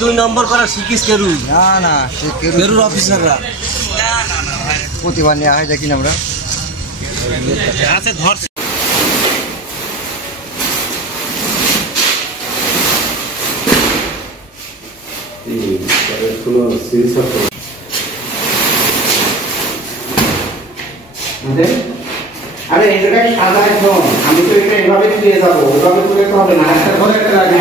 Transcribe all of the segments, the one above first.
দুই নম্বর করা শিখিস কেরু না না কেরুর অফিসাররা প্রতিবার নেওয়া হয় দেখি আমরা আরে এটা সাদা এখন আমি তো এটা এইভাবে দিয়ে যাবো ওভাবে তুলে তো হবে না একটা ধরে একটা লাগে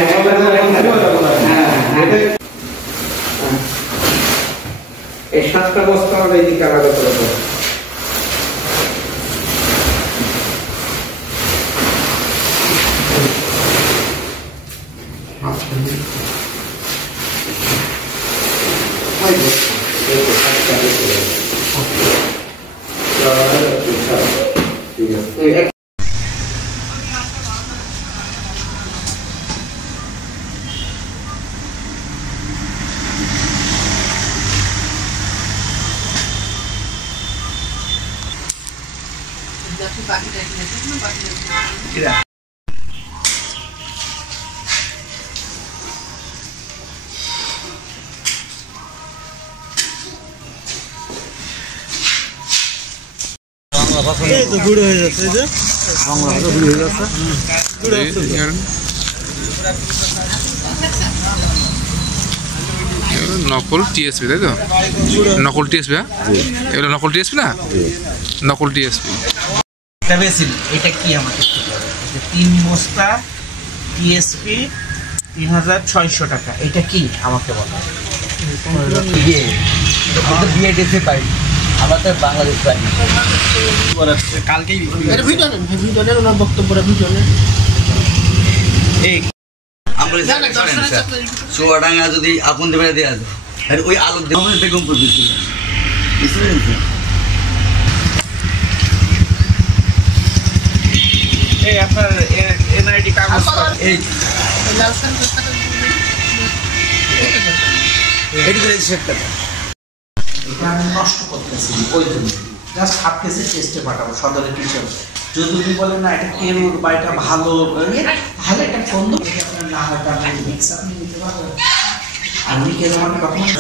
এই 7টা বস্তা হবে এই দিকে আলাদা করে বুড়ো হয়ে যাচ্ছে নকল টিএসপি তাই তো নকল টিএসপি হ্যাঁ এগুলো নকল টিএসপি না নকল টিএসপি এটা কি আমাকে 3 বস্তা টিএসপি 3600 টাকা এটা কি আমাকে বলো বিএডিসি পাই আমাদের বাংলাদেশ পাই কালকেই ভিডিওর ওনার বক্তব্যটা ভিডিওর এই আমরা চুয়াডাঙ্গা যদি আপন দেবে দেওয়া যায় আর ওই আলোক দেওয়া বেগম প্রযুক্তি এই আপনার এনআইডি কাগজ এই এটা আমি নষ্ট করতেছি ওই জন্য জাস্ট হাফ কেসে টেস্টে পাঠাবো সদরের টিচার যদি তুমি বলেন না এটা কেরুর বা এটা ভালো তাহলে এটা বন্ধ আপনার না হয় আপনি মিক্স আপনি নিতে পারবেন আমি কেরু মানে ডকুমেন্ট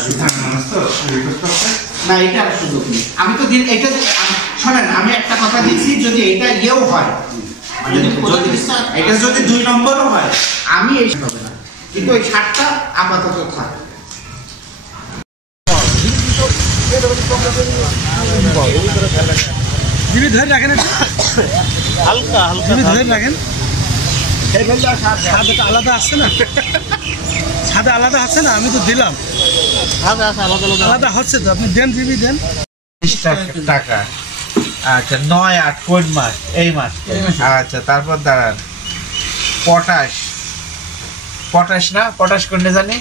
না এটা আর সুযোগ নেই আমি তো দিন এটা শোনেন আমি একটা কথা দিচ্ছি যদি এটা ইয়েও হয় এটা যদি 2 নম্বরও হয় আমি এই হবে না কিন্তু ওই 7টা আপাতত থাক ধরে রাখেন হালকা হালকা ধরে রাখেন সাদাটা আলাদা আসছে না সাদা আলাদা আছে না আমি তো দিলাম আলাদা হচ্ছে তো আপনি দেন জিবি দেন টাকা আচ্ছা 9-8 কোন মাস এই মাস আচ্ছা তারপর দাঁড়ান পটাশ না পটাশ কোনটা জানি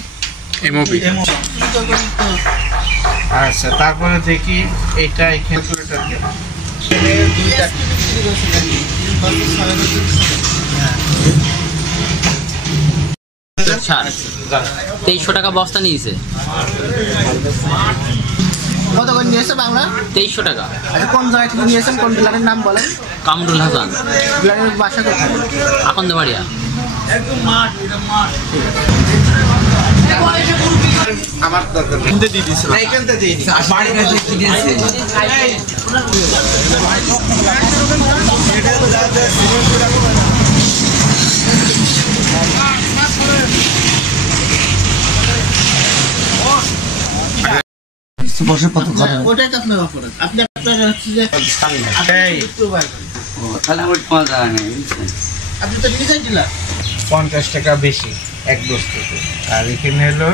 এমওপি আচ্ছা তারপরে দেখি এটা এখানে 2300 টাকা বস্তা নিয়েছে কত করে নিয়েছে বাংলা 2300 টাকা আচ্ছা কোন জায়গা থেকে নিয়েছেন কোন ডিলারের নাম বলেন কামরুল হাসান ডিলারের বাসা কোথায় আকন্দবাড়িয়া আমার দরকার কিনতে দিয়ে দিয়েছে এইখানতে দিয়ে দিয়েছে বাড়ি কাছে দিয়েছে বসে কত করে ওটাই তো আপনার অপরাধ আপনি আপনার হচ্ছে যে তাহলে আমার পাওয়া যায় না আপনি তো নিজেই দিলেন 50 টাকা বেশি এক বস্তুতে আর এখানে হলো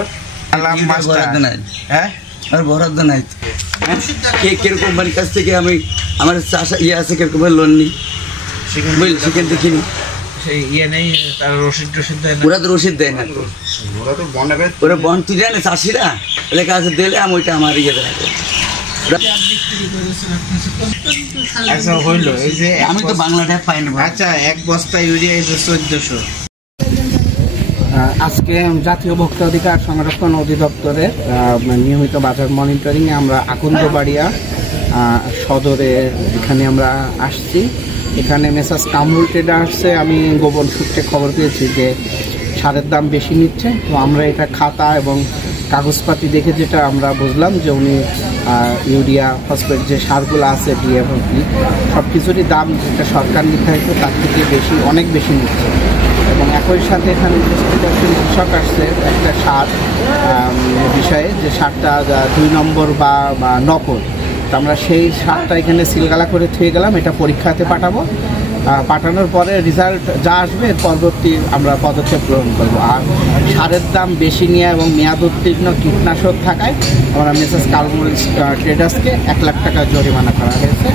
হ্যাঁ আর বরাদ্দ নাই কিরকম বাড়ির কাছ থেকে আমি আমার চাষা ইয়ে আছে কিরকম লোন নিই সেখান দেখিনি সেই ইয়ে নেই তার রসিদ দেয় না ওরা তো রসিদ দেয় না ওরা বন্ড তুলে না চাষিরা লেখা আছে দিলে আমি ওইটা আমার ইয়ে দেয় আচ্ছা হইলো এই যে আমি তো বাংলাটা পাই না আচ্ছা এক বস্তা ইউরিয়া এই যে 1400 আজকে জাতীয় ভোক্তা অধিকার সংরক্ষণ অধিদপ্তরের নিয়মিত বাজার মনিটরিংয়ে আমরা আকন্দবাড়িয়া সদরে এখানে আমরা আসছি। এখানে মেসার্স কামরুল ট্রেডার্সে আমি গোপন সূত্রে খবর পেয়েছি যে সারের দাম বেশি নিচ্ছে। তো আমরা এটা খাতা এবং কাগজপাতি দেখে যেটা আমরা বুঝলাম যে উনি ইউরিয়া ফসফেট যে সারগুলো আছে ডিএপি সব কিছুরই দাম যেটা সরকার নির্ধারিত তার থেকে বেশি, অনেক বেশি নিচ্ছে। এবং একই সাথে এখানে কৃষক আসছে একটা সার বিষয়ে, যে সারটা 2 নম্বর বা নকল। তো আমরা সেই সারটা এখানে সিলগালা করে থুয়ে গেলাম, এটা পরীক্ষাতে পাঠাবো। পাঠানোর পরে রেজাল্ট যা আসবে এর পরবর্তী আমরা পদক্ষেপ গ্রহণ করবো। আর সারের দাম বেশি নিয়ে এবং মেয়াদ উত্তীর্ণ কীটনাশক থাকায় আমরা মেসার্স কামরুল ট্রেডার্সকে 1 লাখ টাকা জরিমানা করা হয়েছে।